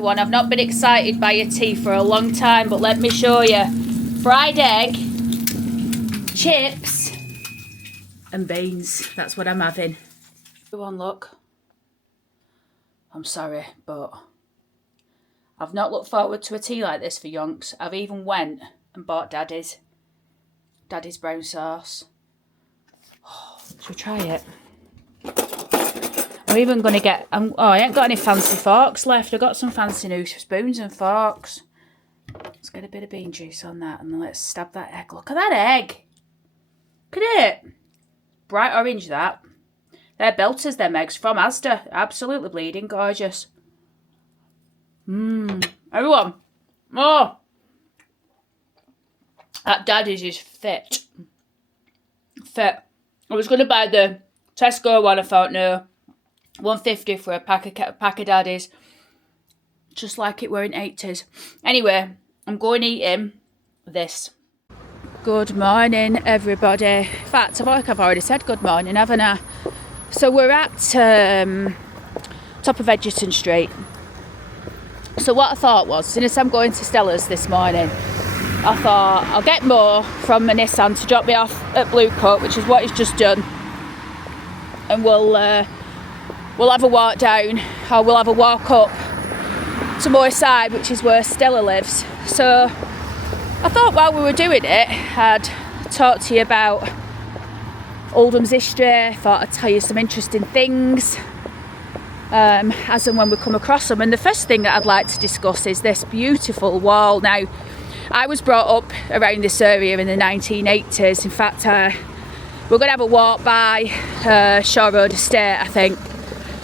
everyone. I've not been excited by a tea for a long time, but let me show you. Fried egg, chips, and beans. That's what I'm having. Everyone, look. I'm sorry, but I've not looked forward to a tea like this for yonks. I've even went and bought Daddy's brown sauce. Oh, should we try it? I'm even going to get... oh, I ain't got any fancy forks left. I've got some fancy new spoons and forks. Let's get a bit of bean juice on that and then let's stab that egg. Look at that egg. Look at it. Bright orange, that. They're belters, them eggs, from Asda. Absolutely bleeding gorgeous. Everyone. Oh. That Daddy's is fit. Fit. I was going to buy the Tesco one. I thought, no. $1.50 for a pack of Daddy's. Just like it were in 80s. Anyway, I'm going eating this. Good morning, everybody. In fact, I feel like I've already said good morning, haven't I? So we're at top of Edgerton Street. So what I thought was, since I'm going to Stella's this morning, I thought I'll get more from my Nissan to drop me off at Blue Coat, which is what he's just done. And we'll have a walk down, or we'll have a walk up to Moorside, which is where Stella lives. So I thought while we were doing it, I'd talk to you about Oldham's history. Thought I'd tell you some interesting things as and when we come across them. And the first thing that I'd like to discuss is this beautiful wall. Now, I was brought up around this area in the 1980s. In fact, we're going to have a walk by Shore Road Estate, I think.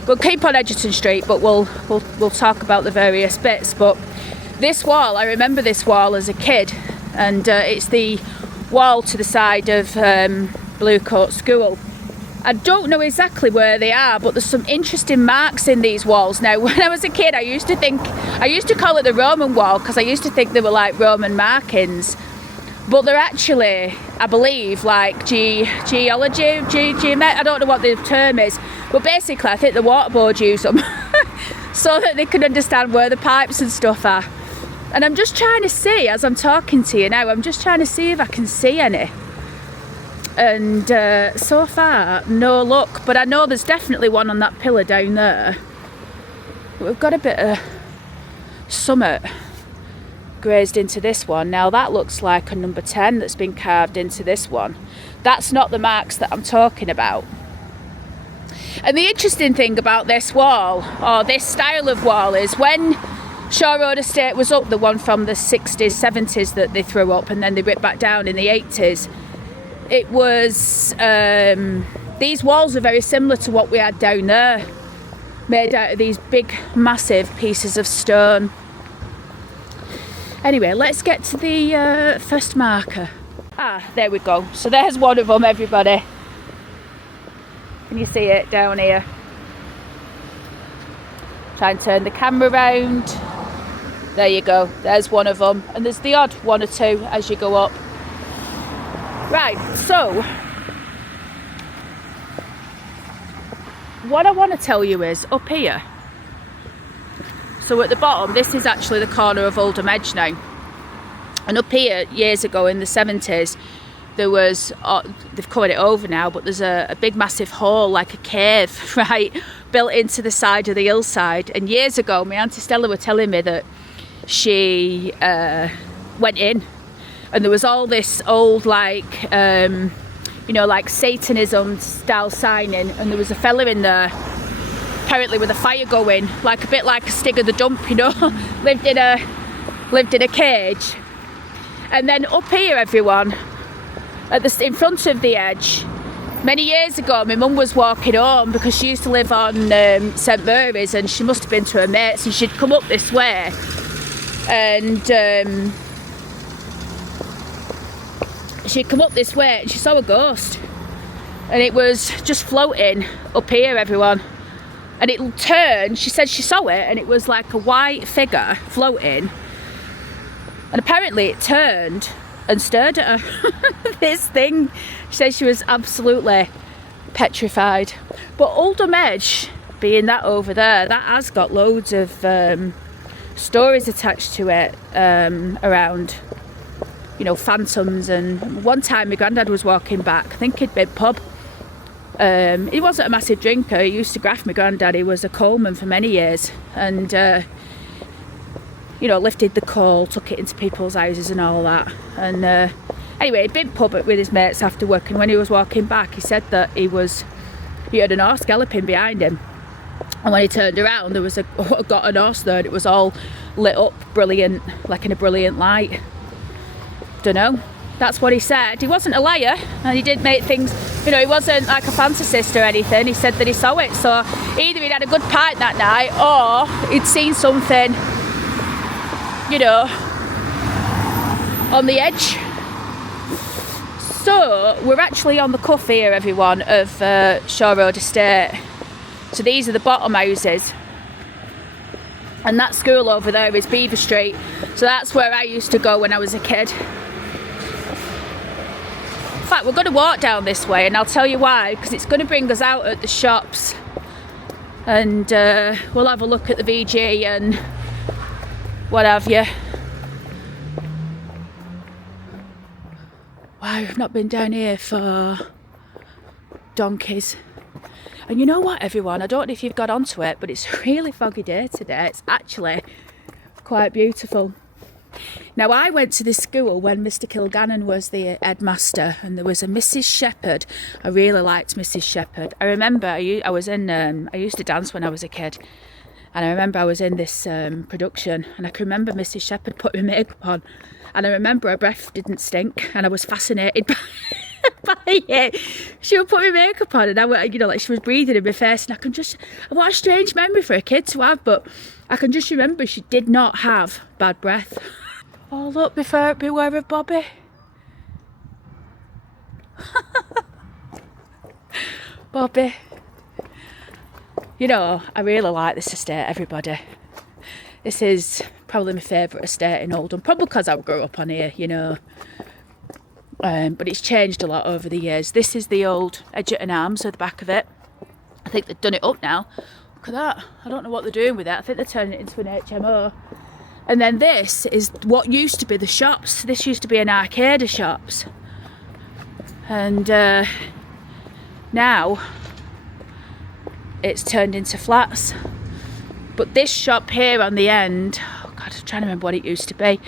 We'll keep on Edgerton Street, but we'll talk about the various bits. But this wall, I remember this wall as a kid, and it's the wall to the side of Blue Coat School. I don't know exactly where they are, but there's some interesting marks in these walls. Now, when I was a kid, I used to call it the Roman wall because I used to think they were like Roman markings. But they're actually, I believe, like geology, I don't know what the term is. But basically, I think the water board use them so that they can understand where the pipes and stuff are. And I'm just trying to see, as I'm talking to you now, I'm just trying to see if I can see any. And so far, no luck. But I know there's definitely one on that pillar down there. But we've got a bit of summit grazed into this one. Now that looks like a number 10 that's been carved into this one. That's not the marks that I'm talking about. And the interesting thing about this wall, or this style of wall, is when Shore Road Estate was up, the one from the 60s, 70s that they threw up and then they ripped back down in the 80s, it was, these walls are very similar to what we had down there, made out of these big, massive pieces of stone. Anyway, let's get to the first marker. There we go. So there's one of them, everybody. Can you see it down here? Try and turn the camera around. There you go. There's one of them. And there's the odd one or two as you go up. Right, so what I want to tell you is up here. So at the bottom, this is actually the corner of Oldham Edge now. And up here, years ago in the 70s, there was, they've covered it over now, but there's a big massive hole, like a cave, right, built into the side of the hillside. And years ago, my Auntie Stella were telling me that she went in and there was all this old, like, you know, like Satanism style signing, and there was a fella in there, apparently with a fire going, like a bit like a Stig of the Dump, you know, lived in a cage. And then up here, everyone, in front of the edge, many years ago, my mum was walking home because she used to live on St Mary's, and she must have been to her mates, and she'd come up this way, and she'd come up this way and she saw a ghost, and it was just floating up here, everyone. And it turned, she said she saw it, and it was like a white figure floating, and apparently it turned and stared at her. This thing, she said she was absolutely petrified. But Oldham Edge, being that over there, that has got loads of stories attached to it around, you know, phantoms. And one time my granddad was walking back, I think he'd been pub. He wasn't a massive drinker. He used to graft my granddad. He was a coalman for many years, and you know, lifted the coal, took it into people's houses and all that. And anyway, he'd been pub with his mates after work, and when he was walking back, he said that he heard an horse galloping behind him, and when he turned around, there was got an horse there, and it was all lit up brilliant, like in a brilliant light. Don't know. That's what he said. He wasn't a liar, and he did make things, you know, he wasn't like a fantasist or anything. He said that he saw it, so either he'd had a good pint that night, or he'd seen something, you know, on the edge. So we're actually on the cuff here, everyone, of Shore Road Estate. So these are the bottom houses, and that school over there is Beaver Street. So that's where I used to go when I was a kid. In fact, we're going to walk down this way, and I'll tell you why, because it's going to bring us out at the shops, and we'll have a look at the VG and what have you. Wow, I've not been down here for donkeys. And you know what, everyone, I don't know if you've got onto it, but it's a really foggy day today. It's actually quite beautiful. Now, I went to this school when Mr. Kilgannon was the headmaster, and there was a Mrs. Shepherd. I really liked Mrs. Shepherd. I remember I used to dance when I was a kid, and I remember I was in this production, and I can remember Mrs. Shepherd putting makeup on, and I remember her breath didn't stink, and I was fascinated by it. She would put my makeup on, and I, you know, like she was breathing in my face, and what a strange memory for a kid to have, but I can just remember she did not have bad breath. Oh look, beware of Bobby. Bobby. You know, I really like this estate, everybody. This is probably my favourite estate in Oldham, probably because I grew up on here, you know. But it's changed a lot over the years. This is the old Edgerton Arms at the back of it. I think they've done it up now. Look at that. I don't know what they're doing with it. I think they're turning it into an HMO. And then this is what used to be the shops. This used to be an arcade of shops. And now it's turned into flats. But this shop here on the end, oh God, I'm trying to remember what it used to be.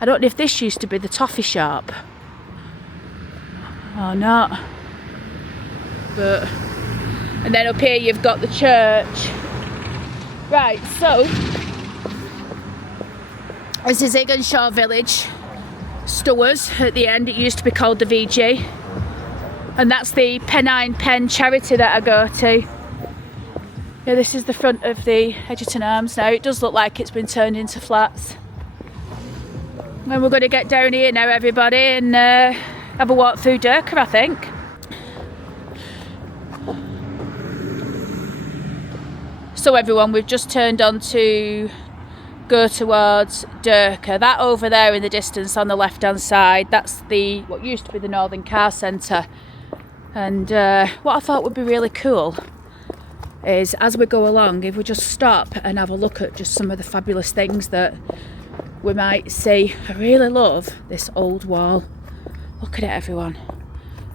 I don't know if this used to be the toffee shop or not. But, and then up here you've got the church. Right, so this is Higginshaw Village, Stowers at the end. It used to be called the VG, and that's the Pennine Pen charity that I go to. Yeah, this is the front of the Edgerton Arms now. It does look like it's been turned into flats. And we're going to get down here now, everybody, and have a walk through Derker, I think. So everyone, we've just turned on to go towards Derker. That over there in the distance on the left hand side, that's what used to be the Northern Car Centre. And what I thought would be really cool is, as we go along, if we just stop and have a look at just some of the fabulous things that we might see. I really love this old wall. Look at it, everyone.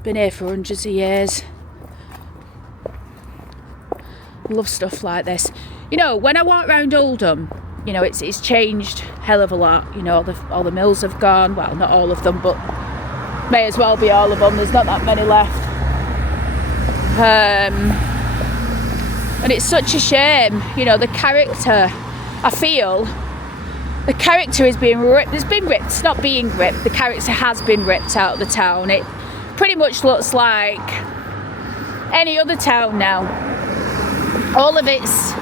Been here for hundreds of years. Love stuff like this. You know, when I walk around Oldham, you know, it's changed a hell of a lot. You know, all the mills have gone. Well, not all of them, but may as well be all of them. There's not that many left. And it's such a shame. You know, the character, I feel, the character is being ripped. It's been ripped. It's not being ripped. The character has been ripped out of the town. It pretty much looks like any other town now. All of its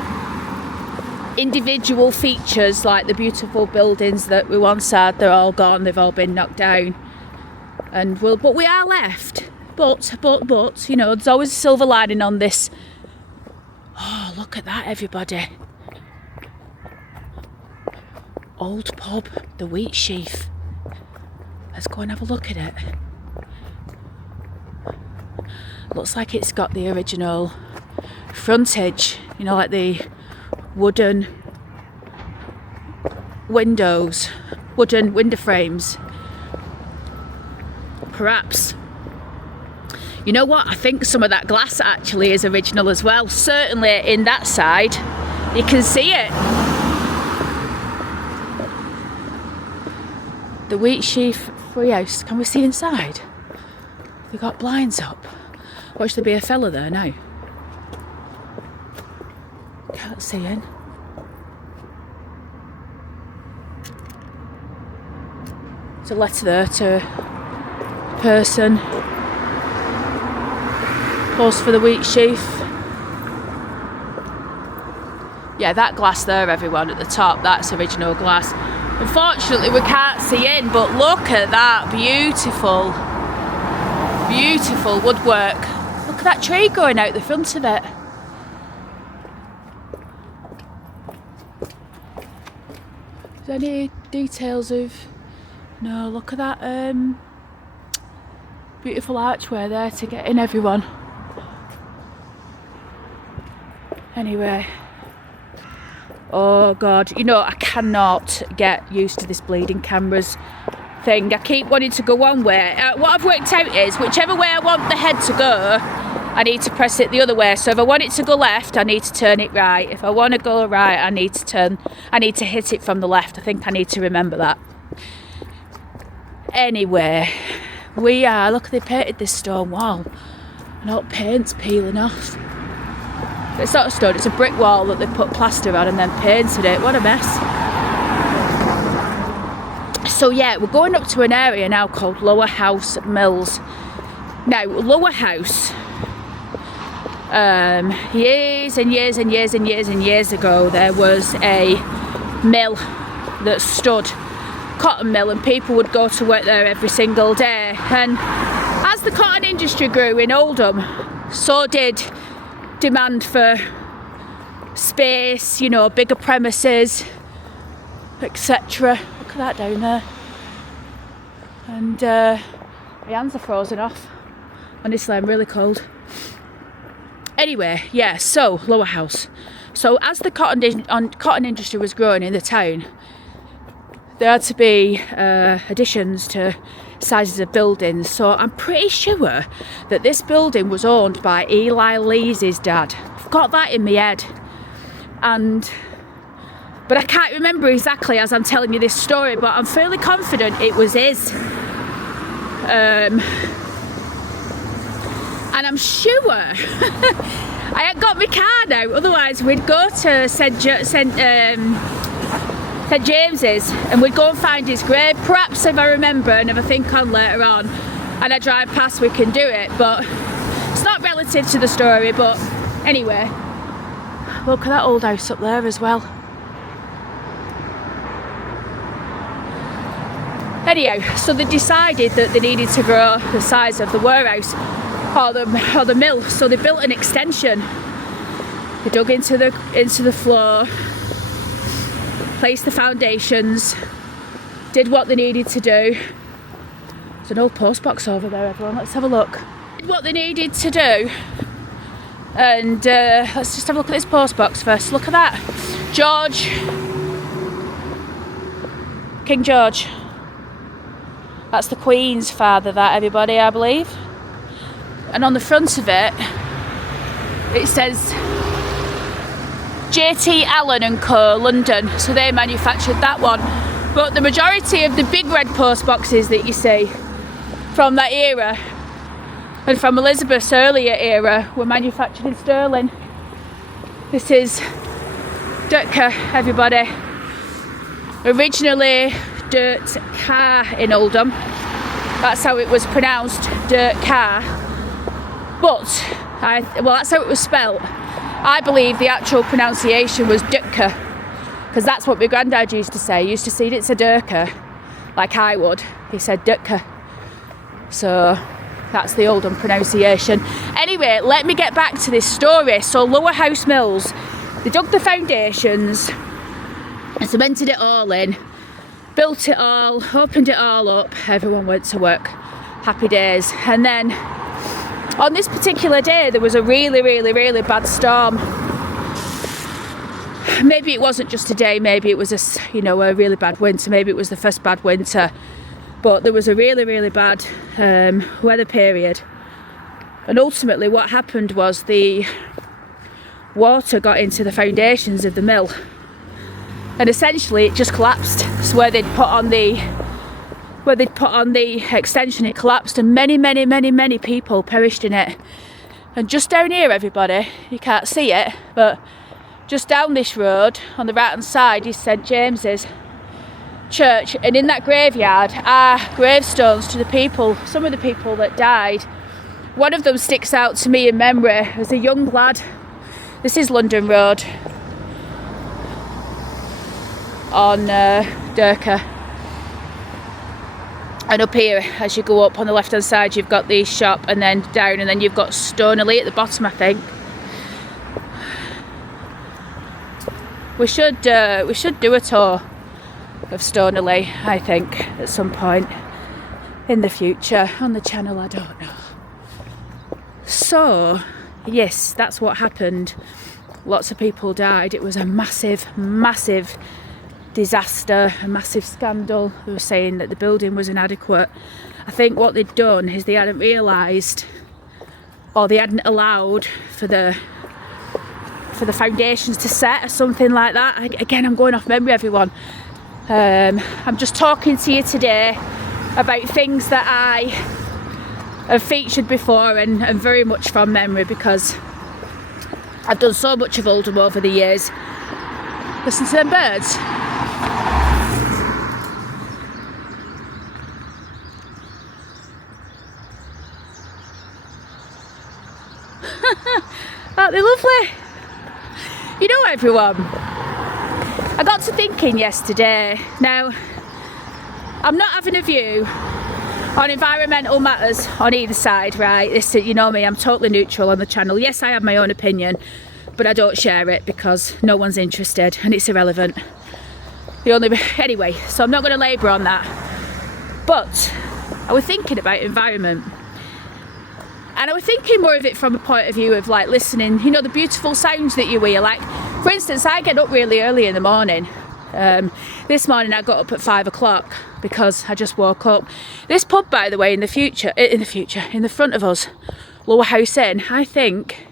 individual features, like the beautiful buildings that we once had, they're all gone. They've all been knocked down, and but we are left. But you know, there's always a silver lining on this. Oh, look at that, everybody! Old pub, the Wheat Sheaf. Let's go and have a look at it. Looks like it's got the original frontage, you know, like the wooden windows, wooden window frames. Perhaps. You know what? I think some of that glass actually is original as well. Certainly in that side, you can see it. The wheat sheaf free house. Can we see inside? They've got blinds up. Watch there be a fella there now. Can't see in. There's a letter there to a person. Post for the wheat sheaf. Yeah, that glass there, everyone, at the top, that's original glass. Unfortunately, we can't see in, but look at that beautiful, beautiful woodwork. Look at that tree going out the front of it. Is there any details of... No, look at that beautiful archway there to get in, everyone. Anyway, oh God, you know, I cannot get used to this bleeding cameras thing. I keep wanting to go one way. What I've worked out is whichever way I want the head to go, I need to press it the other way. So if I want it to go left, I need to turn it right. If I want to go right, I need to hit it from the left. I think I need to remember that. Anyway, we are, look, they painted this stone wall and all paint's peeling off. It's not a stone, it's a brick wall that they put plaster on and then painted it. What a mess. So yeah, we're going up to an area now called Lower House Mills. Now, Lower House, years and years and years and years and years ago, there was a mill that stood, cotton mill, and people would go to work there every single day. And as the cotton industry grew in Oldham, so did demand for space, you know, bigger premises, etc. Look at that down there. And my hands are frozen off. Honestly, I'm really cold. Anyway, yeah, so Lower House. So as the cotton industry was growing in the town, there had to be additions to sizes of buildings. So I'm pretty sure that this building was owned by Eli Lee's dad. I've got that in my head. But I can't remember exactly as I'm telling you this story, but I'm fairly confident it was his. And I'm sure I ain't got my car now, otherwise we'd go to St James's and we'd go and find his grave. Perhaps if I remember and if I think on later on and I drive past, we can do it, but it's not relative to the story. But anyway, look at that old house up there as well. Anyhow, so they decided that they needed to grow the size of the warehouse or the mill, so they built an extension. They dug into the floor, placed the foundations, did what they needed to do. There's an old post box over there, everyone. Let's have a look. Did what they needed to do, and let's just have a look at this post box first. Look at that, King George. That's the Queen's father, that, everybody, I believe. And on the front of it, it says JT Allen and Co. London, so they manufactured that one. But the majority of the big red post boxes that you see from that era and from Elizabeth's earlier era were manufactured in Stirling. This is Derker, everybody. Originally Derker in Oldham, that's how it was pronounced, Derker. But that's how it was spelt. I believe the actual pronunciation was Derker, because that's what my granddad used to say. He used to say it's a Derker, like I would. He said Derker. So that's the Oldham pronunciation. Anyway, let me get back to this story. So Lower House Mills, they dug the foundations, cemented it all in, built it all, opened it all up. Everyone went to work. Happy days. And then on this particular day, there was a really, really, really bad storm. maybe it wasn't just a day, maybe it was a really bad winter, maybe it was the first bad winter, but there was a really, really bad weather period. And ultimately what happened was the water got into the foundations of the mill, and essentially it just collapsed. So where they'd put on the extension, it collapsed, and many people perished in it. And just down here, everybody, you can't see it, but just down this road on the right hand side is St James's Church, and in that graveyard are gravestones to the people, some of the people that died. One of them sticks out to me in memory as a young lad. This is London Road on Derker. And up here, as you go up on the left hand side, you've got the shop, and then down, and then you've got Stoneleigh at the bottom, I think. We should do a tour of Stoneleigh, I think, at some point in the future on the channel, I don't know. So, yes, that's what happened. Lots of people died. It was a massive disaster, a massive scandal. They were saying that the building was inadequate. I think what they'd done is they hadn't realised, or they hadn't allowed for the foundations to set or something like that. Again, I'm going off memory, everyone. I'm just talking to you today about things that I have featured before, and very much from memory, because I've done so much of Oldham over the years. Listen to them birds. Aren't they lovely? You know, everyone, I got to thinking yesterday. Now, I'm not having a view on environmental matters on either side, right? This, you know me, I'm totally neutral on the channel. Yes, I have my own opinion, but I don't share it because no one's interested and it's irrelevant. Anyway, so I'm not going to labour on that. But I was thinking about environment. And I was thinking more of it from a point of view of like listening, you know, the beautiful sounds that you hear. Like, for instance, I get up really early in the morning. This morning I got up at 5 o'clock because I just woke up. This pub, by the way, in the front of us, Lower House Inn, I think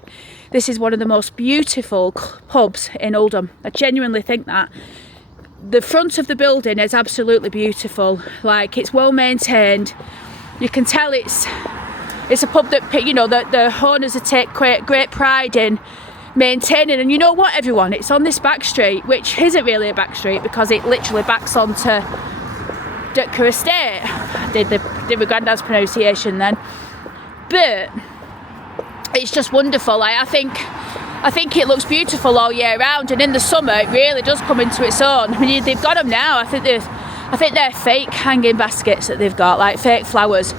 this is one of the most beautiful pubs in Oldham. I genuinely think that. The front of the building is absolutely beautiful. Like, it's well maintained. You can tell it's a pub that, you know, that the owners take great pride in maintaining. And you know what, everyone, it's on this back street, which isn't really a back street because it literally backs onto Derker Estate. I did my granddad's pronunciation then, but it's just wonderful. I think it looks beautiful all year round, and in the summer it really does come into its own. I mean, they've got them now. I think they're fake hanging baskets that they've got, like fake flowers.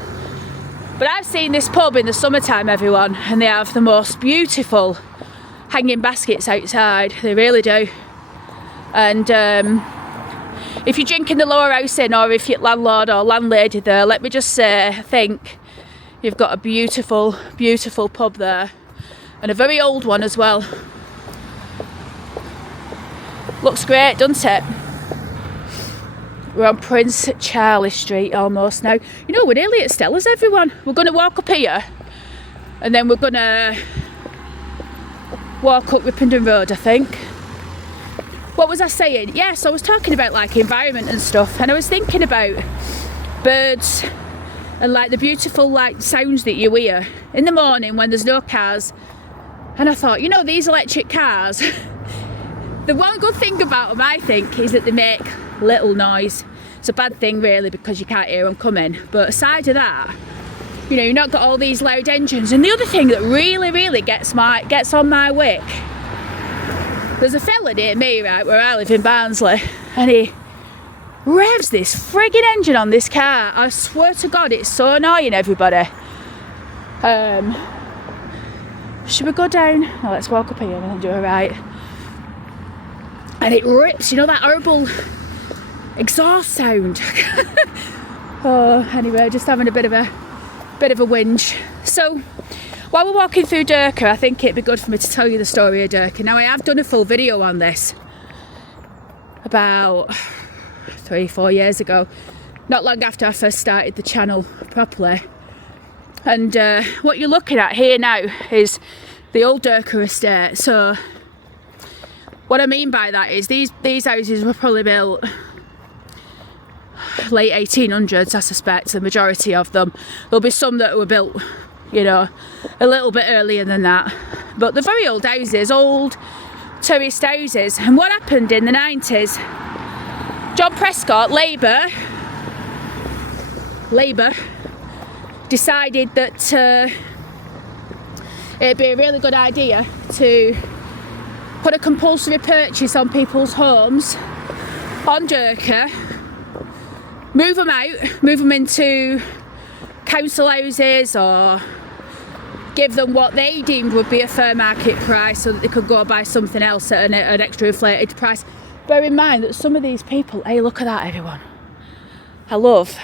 But I've seen this pub in the summertime, everyone, and they have the most beautiful hanging baskets outside. They really do. And if you're drinking the Lower House Inn, or if you're landlord or landlady there, let me just say, I think you've got a beautiful pub there, and a very old one as well. Looks great, doesn't it? We're on Prince Charlie Street almost now. You know, we're nearly at Stella's, everyone. We're going to walk up here, and then we're going to walk up Rippenden Road, I think. What was I saying? Yes, I was talking about like environment and stuff, and I was thinking about birds and like the beautiful like sounds that you hear in the morning when there's no cars. And I thought, you know, these electric cars, the one good thing about them, I think, is that they make little noise. It's a bad thing really because you can't hear them coming, but aside of that, you know, you've not got all these loud engines. And the other thing that really gets on my wick, there's a fella near me, right, where I live in Barnsley, and he revs this frigging engine on this car. I swear to God, it's so annoying, everybody. Should we go down? No, let's walk up here and then do a right. And it rips, you know, that horrible exhaust sound. Oh, anyway, just having a bit of a whinge. So while we're walking through Derker, I think it'd be good for me to tell you the story of Derker. Now, I have done a full video on this, about 3-4 years ago, not long after I first started the channel properly. And what you're looking at here now is the old Derker estate. So what I mean by that is these houses were probably built late 1800s, I suspect, the majority of them. There'll be some that were built, you know, a little bit earlier than that. But they're very old houses, old tourist houses. And what happened in the 90s, John Prescott, Labour, decided that it'd be a really good idea to put a compulsory purchase on people's homes on Derker, move them into council houses, or give them what they deemed would be a fair market price so that they could go buy something else at an extra inflated price. Bear in mind that some of these people, hey, look at that, everyone. I love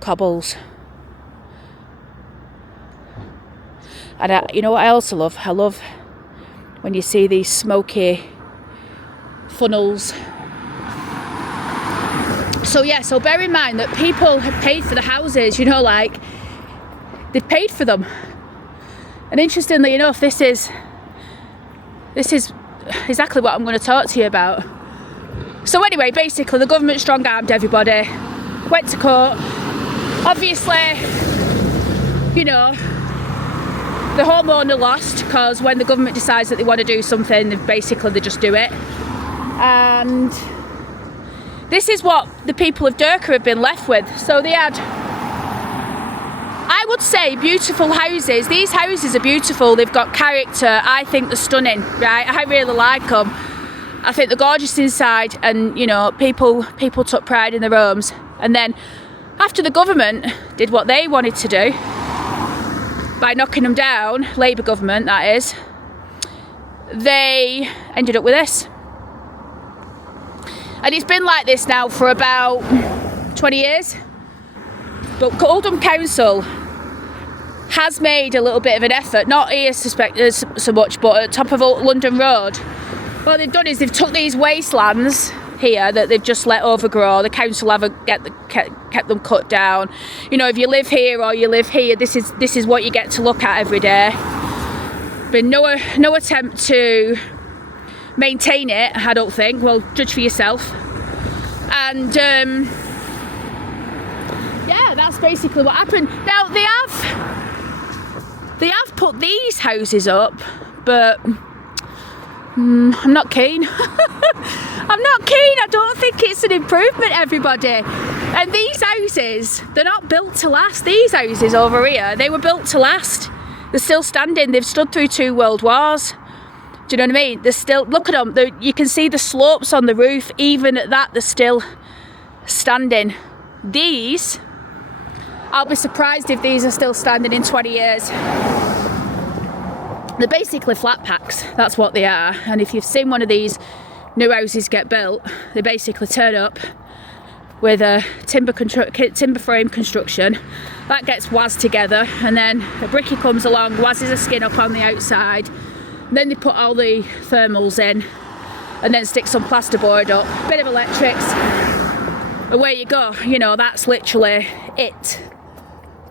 cobbles. And you know what I also love? I love when you see these smoky funnels. So yeah, so bear in mind that people have paid for the houses, you know, like they've paid for them. And interestingly enough, this is exactly what I'm going to talk to you about. So anyway, basically the government strong-armed everybody, went to court. Obviously, you know, the homeowner lost, because when the government decides that they want to do something, they just do it. And this is what the people of Derker have been left with. So they had, I would say, beautiful houses. These houses are beautiful, they've got character. I think they're stunning, right? I really like them. I think they're gorgeous inside, and you know, people took pride in their homes. And then after the government did what they wanted to do by knocking them down, Labour government that is, they ended up with this. And it's been like this now for about 20 years. But Oldham Council has made a little bit of an effort, not here so much, but at top of London Road. What they've done is they've took these wastelands here that they've just let overgrow. The council haven't kept them cut down. You know, if you live here or you live here, this is what you get to look at every day. Been no attempt to maintain it, I don't think. Well, judge for yourself. And yeah, that's basically what happened. Now they have put these houses up, but I'm not keen. I'm not keen. I don't think it's an improvement, everybody. And these houses, they're not built to last. These houses over here, they were built to last. They're still standing. They've stood through 2 world wars. Do you know what I mean? They're still, look at them. You can see the slopes on the roof. Even at that, they're still standing. These, I'll be surprised if these are still standing in 20 years. They're basically flat packs. That's what they are. And if you've seen one of these new houses get built, they basically turn up with a timber frame construction that gets wazzed together, and then a brickie comes along, wazzes a skin up on the outside, and then they put all the thermals in and then stick some plasterboard up, bit of electrics, away you go. You know, that's literally it.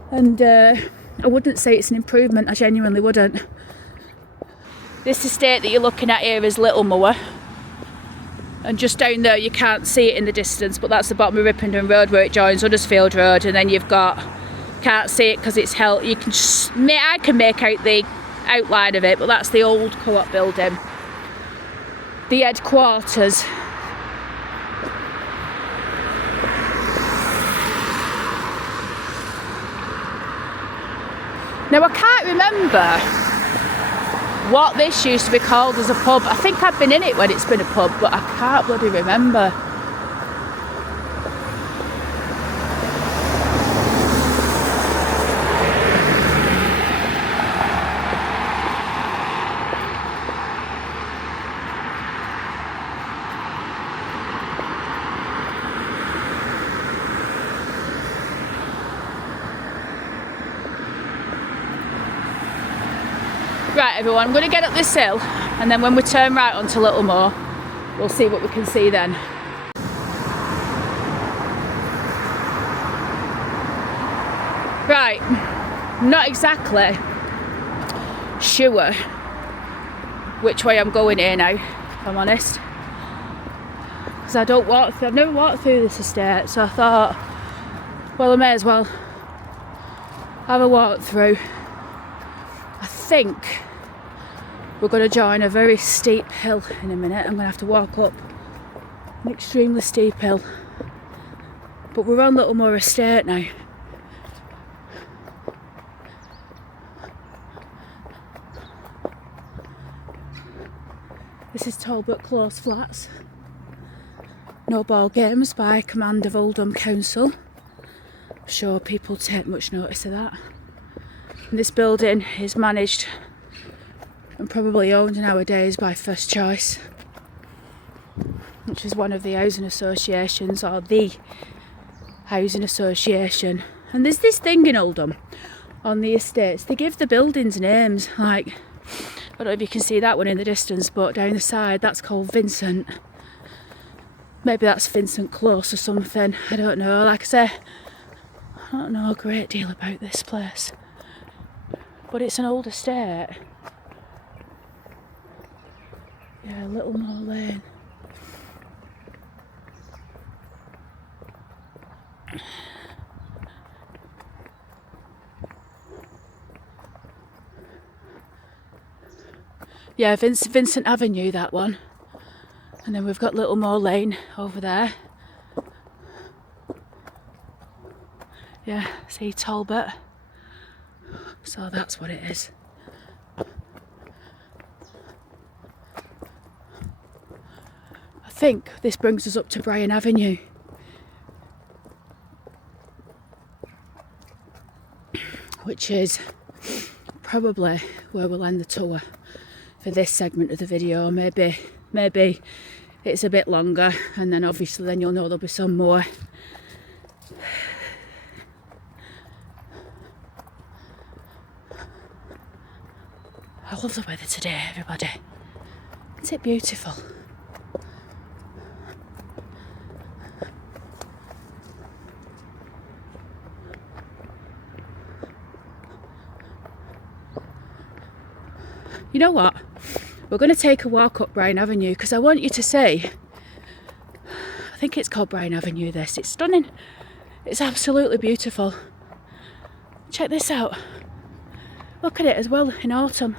And I wouldn't say it's an improvement. I genuinely wouldn't. This estate that you're looking at here is Littlemoor, and just down there you can't see it in the distance, but that's the bottom of Rippenden Road where it joins Huddersfield Road. And then you've got, can't see it because it's held, you can just, I can make out the outline of it, but that's the old co-op building, the headquarters. Now I can't remember what this used to be called as a pub. I think I've been in it when it's been a pub, but I can't bloody remember. Right everyone, I'm going to get up this hill, and then when we turn right onto Littlemoor, we'll see what we can see then. Right, not exactly sure which way I'm going here now, if I'm honest, because I've never walked through this estate, so I thought, well, I may as well have a walk through. I think we're going to join a very steep hill in a minute. I'm going to have to walk up an extremely steep hill, but we're on Littlemoor estate now. This is Talbot Close Flats. No ball games by command of Oldham Council. I'm sure people take much notice of that. And this building is managed and probably owned nowadays by First Choice, which is one of the housing associations, or the housing association. And there's this thing in Oldham on the estates, they give the buildings names, like, I don't know if you can see that one in the distance, but down the side that's called Vincent. Maybe that's Vincent Close or something, I don't know. Like I say, I don't know a great deal about this place, but it's an old estate. Yeah, Littlemoor Lane. Yeah, Vincent Avenue, that one. And then we've got Littlemoor Lane over there. Yeah, see Talbot. So that's what it is. I think this brings us up to Bryan Avenue. Which is probably where we'll end the tour for this segment of the video. Maybe it's a bit longer, and then obviously then you'll know there'll be some more. I love the weather today, everybody. Isn't it beautiful? You know what? We're going to take a walk up Bryan Avenue because I want you to see. I think it's called Bryan Avenue, this. It's stunning. It's absolutely beautiful. Check this out. Look at it as well in autumn.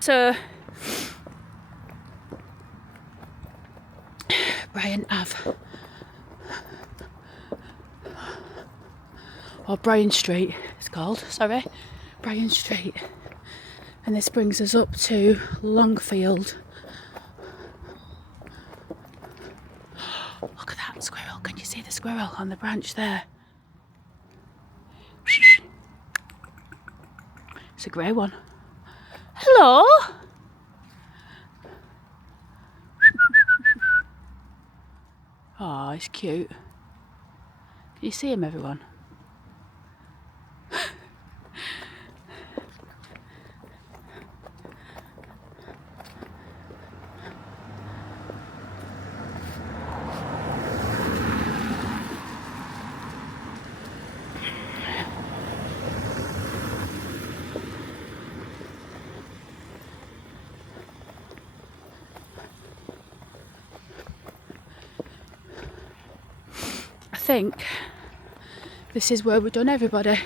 So, Bryan Ave. Or Bryan Street, it's called, sorry. Bryan Street. And this brings us up to Longfield. Look at that squirrel. Can you see the squirrel on the branch there? It's a grey one. Hello! Oh, he's cute. Can you see him, everyone? I think this is where we're done, everybody.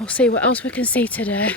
We'll see what else we can see today.